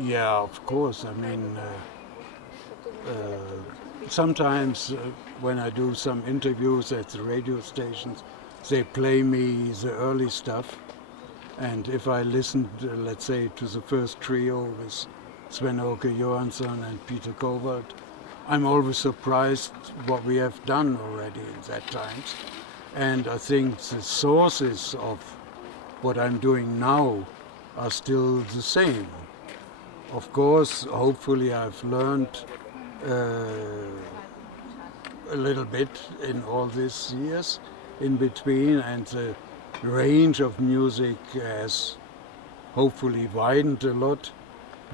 Yeah, of course. I mean, sometimes when I do some interviews at the radio stations, they play me the early stuff. And if I listened, let's say, to the first trio with Sven-Åke Johansson and Peter Kowald, I'm always surprised what we have done already in that times. And I think the sources of what I'm doing now are still the same. Of course, hopefully I've learned a little bit in all these years in between, and the range of music has hopefully widened a lot,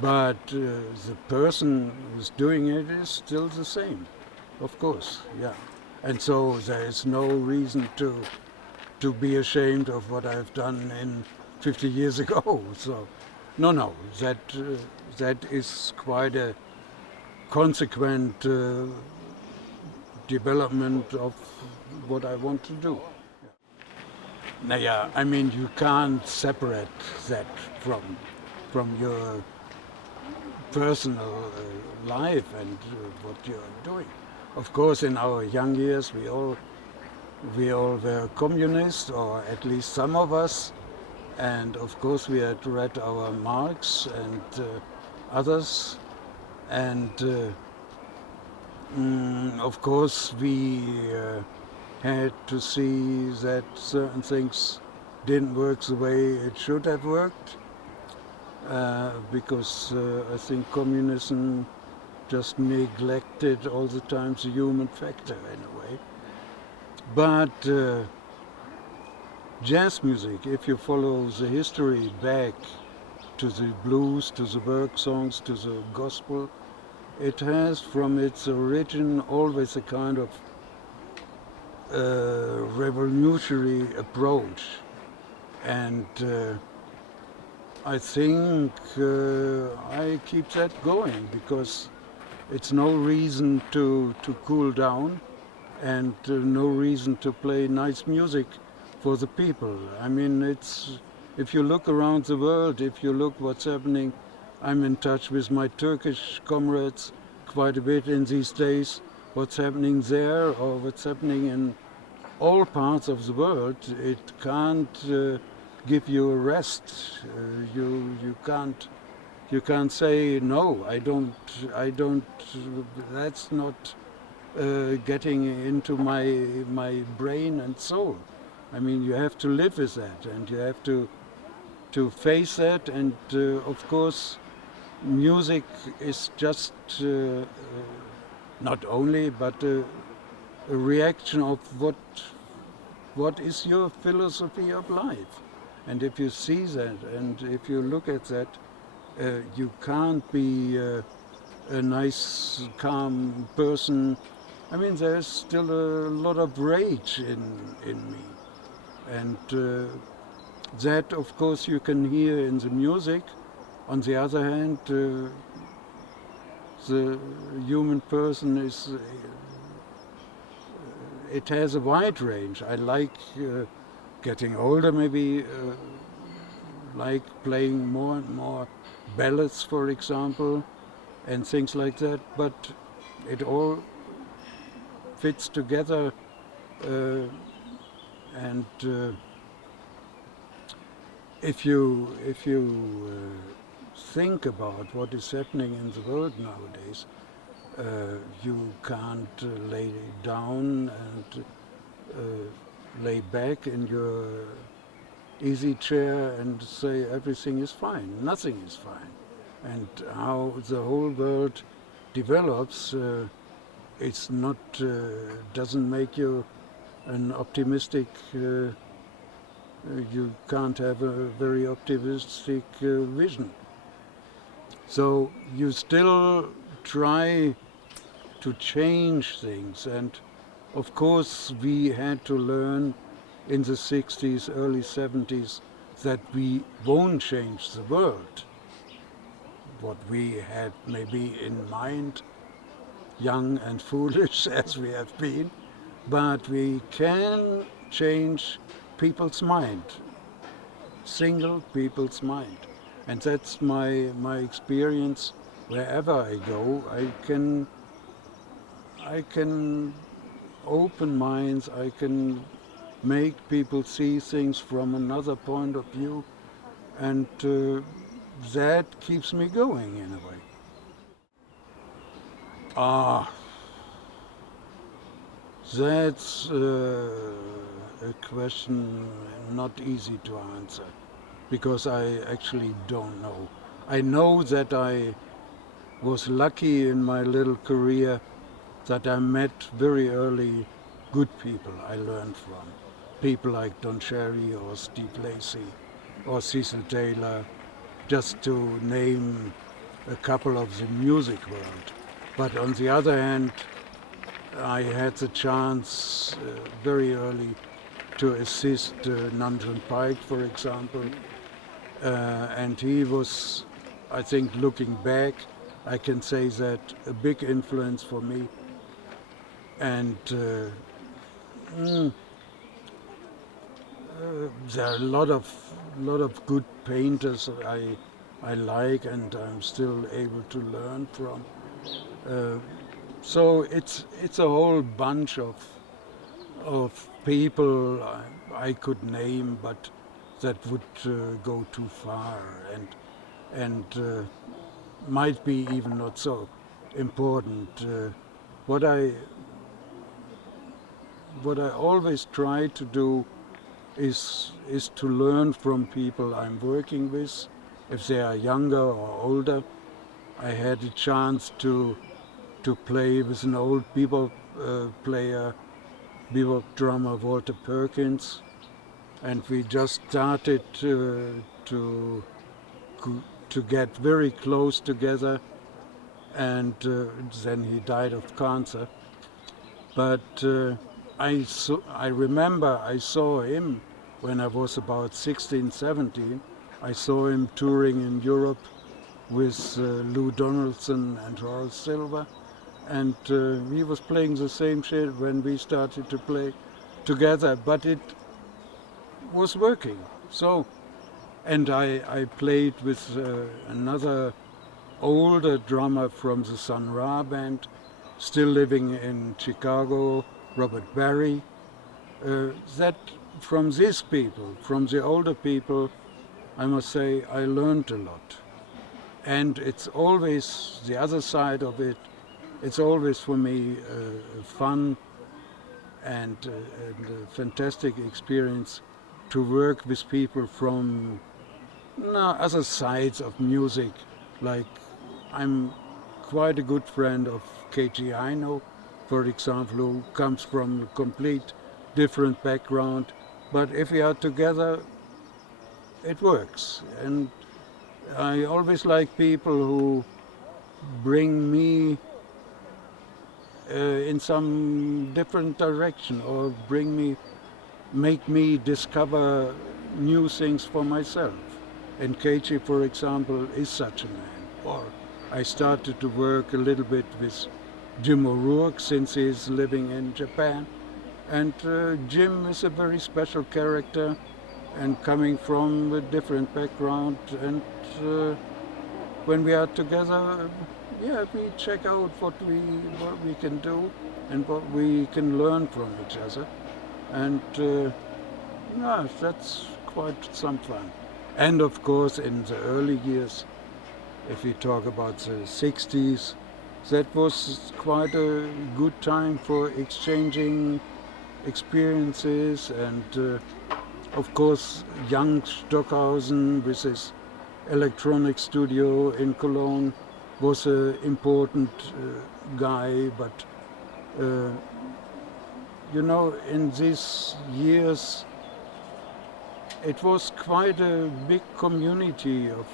but the person who's doing it is still the same, of course, yeah. And so there is no reason to be ashamed of what I've done in 50 years ago. So, no, that is quite a consequent development of what I want to do. Naja, I mean, you can't separate that from your personal life and what you're doing. Of course, in our young years, we all were communists, or at least some of us, and of course we had read our Marx and others, and of course we had to see that certain things didn't work the way it should have worked, because I think communism just neglected all the time the human factor in a way. But jazz music, if you follow the history back to the blues, to the work songs, to the gospel, it has from its origin always a kind of revolutionary approach. And I think I keep that going, because it's no reason to cool down, and no reason to play nice music for the people. I mean, if you look around the world, if you look what's happening, I'm in touch with my Turkish comrades quite a bit in these days. What's happening there, or what's happening in all parts of the world, it can't give you a rest. You can't say no. I don't. That's not getting into my brain and soul. I mean, you have to live with that, and you have to face that. And of course, music is just not only, but a reaction of what is your philosophy of life. And if you see that, and if you look at that, you can't be a nice, calm person. I mean, there's still a lot of rage in me. And that, of course, you can hear in the music. On the other hand, the human person is, it has a wide range. I like getting older, maybe like playing more and more ballads, for example, and things like that, but it all fits together, and if you think about what is happening in the world nowadays, you can't lay down and lay back in your easy chair and say everything is fine. Nothing is fine. And how the whole world develops, it's not, doesn't make you an optimistic, you can't have a very optimistic vision. So you still try to change things, and of course we had to learn in the 60s, early 70s, that we won't change the world. What we had maybe in mind, young and foolish as we have been, but we can change people's mind, single people's mind. And that's my experience. Wherever I go, I can open minds, I can make people see things from another point of view, and that keeps me going in a way. Ah, that's a question not easy to answer, because I actually don't know. I know that I was lucky in my little career that I met very early good people I learned from. People like Don Cherry or Steve Lacy or Cecil Taylor, just to name a couple of the music world. But on the other hand, I had the chance very early to assist Nanjun Pike, for example, and he was, I think, looking back, I can say that a big influence for me. And there are a lot of good painters I like, and I'm still able to learn from. So it's a whole bunch of people I could name, but that would go too far and might be even not so important. What I always try to do is to learn from people I'm working with, if they are younger or older. I had a chance to play with an old bebop player, bebop drummer Walter Perkins, and we just started to get very close together, and then he died of cancer. But I remember I saw him when I was about 16, 17. I saw him touring in Europe with Lou Donaldson and Horace Silver, and he was playing the same shit when we started to play together, but it was working. So, and I played with another older drummer from the Sun Ra band, still living in Chicago, Robert Barry. That from these people, from the older people, I must say I learned a lot. And it's always the other side of it. It's always for me fun and a fantastic experience to work with people from other sides of music. Like, I'm quite a good friend of Keiji Aino, for example, who comes from a complete different background. But if we are together, it works. And I always like people who bring me in some different direction, or make me discover new things for myself. And Keiji, for example, is such a man. Or I started to work a little bit with Jim O'Rourke since he's living in Japan. And Jim is a very special character and coming from a different background. And when we are together, we check out what we can do and what we can learn from each other. And that's quite some fun. And of course, in the early years, if we talk about the 60s, that was quite a good time for exchanging experiences. And of course, young Stockhausen with his electronic studio in Cologne was an important guy. But in these years, it was quite a big community of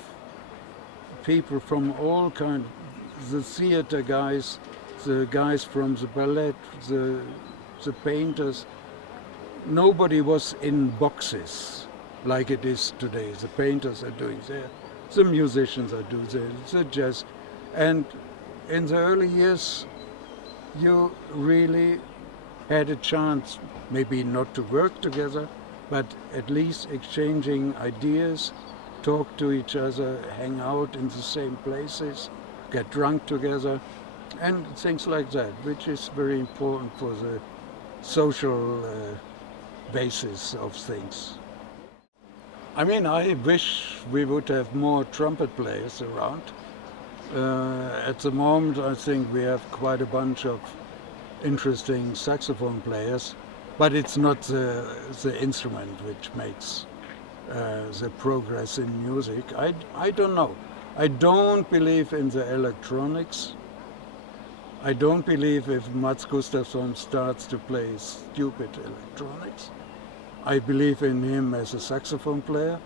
people from all kinds, the theater guys, the guys from the ballet, the painters. Nobody was in boxes like it is today. The painters are doing there, the musicians are doing there, the jazz. And in the early years, you really had a chance, maybe not to work together, but at least exchanging ideas talk to each other, hang out in the same places, get drunk together, and things like that, which is very important for the social basis of things. I mean, I wish we would have more trumpet players around. At the moment, I think we have quite a bunch of interesting saxophone players, but it's not the instrument which makes the progress in music. I don't know. I don't believe in the electronics. I don't believe if Mats Gustafsson starts to play stupid electronics. I believe in him as a saxophone player.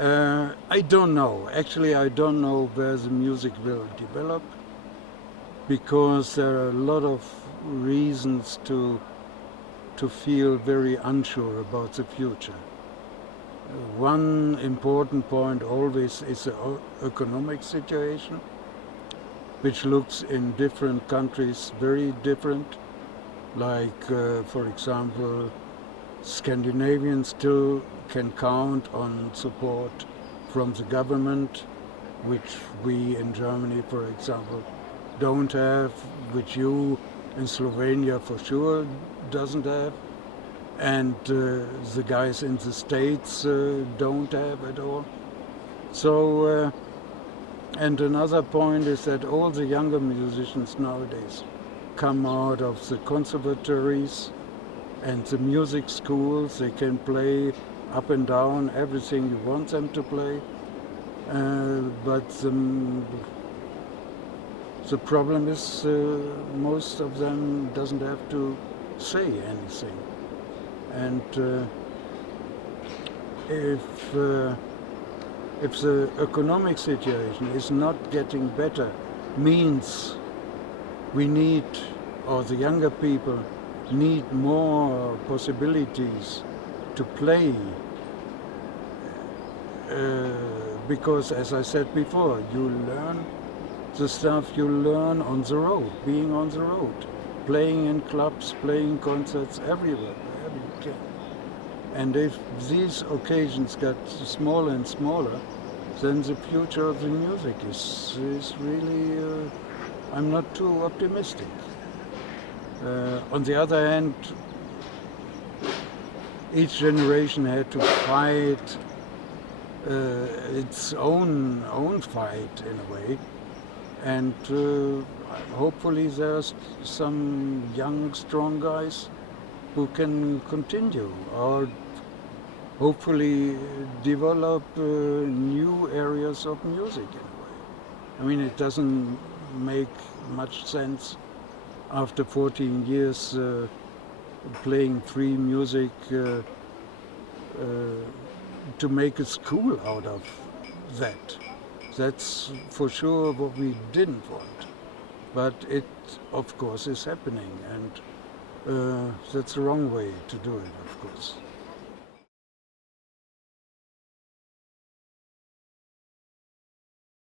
I don't know. Actually, I don't know where the music will develop, because there are a lot of reasons to feel very unsure about the future. One important point always is the economic situation, which looks in different countries very different. Like, for example, Scandinavians still can count on support from the government, which we in Germany, for example, don't have, which you in Slovenia for sure doesn't have, and the guys in the States don't have at all. So, and another point is that all the younger musicians nowadays come out of the conservatories and the music schools. They can play up and down everything you want them to play, but the problem is most of them doesn't have to say anything. And if the economic situation is not getting better, means we need, or the younger people need more possibilities to play, because as I said before, you learn the stuff you learn on the road, being on the road, playing in clubs, playing concerts everywhere, wherever you can. And if these occasions get smaller and smaller, then the future of the music is really, I'm not too optimistic. On the other hand, each generation had to fight its own fight in a way, and hopefully there's some young, strong guys who can continue, or hopefully develop new areas of music in a way. I mean, it doesn't make much sense after 14 years playing free music to make a school out of that. That's for sure what we didn't want. But it, of course, is happening, and that's the wrong way to do it, of course.